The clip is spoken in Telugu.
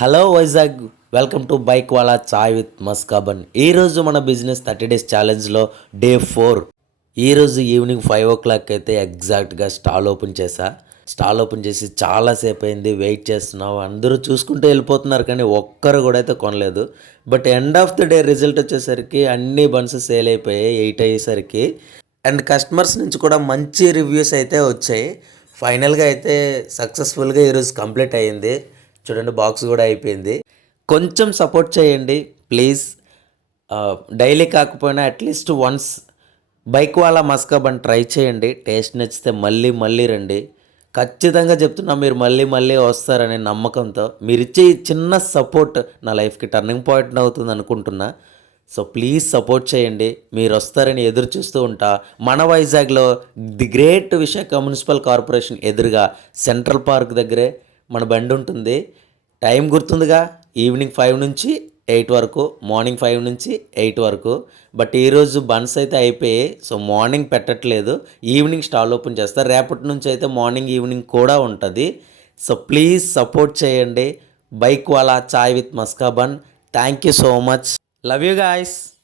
Hello Vizag, welcome to bike wala chai with maska bun. ఈరోజు మన బిజినెస్ 30 డేస్ ఛాలెంజ్లో డే 4. ఈరోజు ఈవినింగ్ 5 o'clock అయితే ఎగ్జాక్ట్గా స్టాల్ ఓపెన్ చేశా. స్టాల్ ఓపెన్ చేసి చాలాసేపు అయింది, వెయిట్ చేస్తున్నాం. అందరూ చూసుకుంటూ వెళ్ళిపోతున్నారు కానీ ఒక్కరు కూడా అయితే కొనలేదు. But end of the day result వచ్చేసరికి అన్ని బన్స్ సేల్ అయిపోయాయి 8 అయ్యేసరికి. అండ్ కస్టమర్స్ నుంచి కూడా మంచి రివ్యూస్ అయితే వచ్చాయి. ఫైనల్గా అయితే సక్సెస్ఫుల్గా ఈరోజు కంప్లీట్ అయ్యింది. చూడండి, బాక్స్ కూడా అయిపోయింది. కొంచెం సపోర్ట్ చేయండి ప్లీజ్. డైలీ కాకపోయినా అట్లీస్ట్ వన్స్ బైక్ వాళ్ళ మస్కాబన్ ట్రై చేయండి. టేస్ట్ నచ్చితే మళ్ళీ మళ్ళీ రండి. ఖచ్చితంగా చెప్తున్నా, మీరు మళ్ళీ మళ్ళీ వస్తారనే నమ్మకంతో మీరు ఇచ్చే ఈ చిన్న సపోర్ట్ నా లైఫ్కి టర్నింగ్ పాయింట్ అవుతుంది అనుకుంటున్నా. సో ప్లీజ్ సపోర్ట్ చేయండి. మీరు వస్తారని ఎదురు చూస్తూ ఉంటా. మన వైజాగ్లో the great Visakha municipal corporation ఎదురుగా సెంట్రల్ పార్క్ దగ్గరే మన బండి ఉంటుంది. టైం గుర్తుందిగా, ఈవినింగ్ 5 నుంచి 8 వరకు, మార్నింగ్ 5 నుంచి 8 వరకు. బట్ ఈరోజు బన్స్ అయితే అయిపోయాయి. సో మార్నింగ్ పెట్టట్లేదు, ఈవినింగ్ స్టాల్ ఓపెన్ చేస్తారు. రేపటి నుంచి అయితే మార్నింగ్ ఈవినింగ్ కూడా ఉంటుంది. సో ప్లీజ్ సపోర్ట్ చేయండి. Bike wala chai with maska bun. Thank you so much. Love you guys.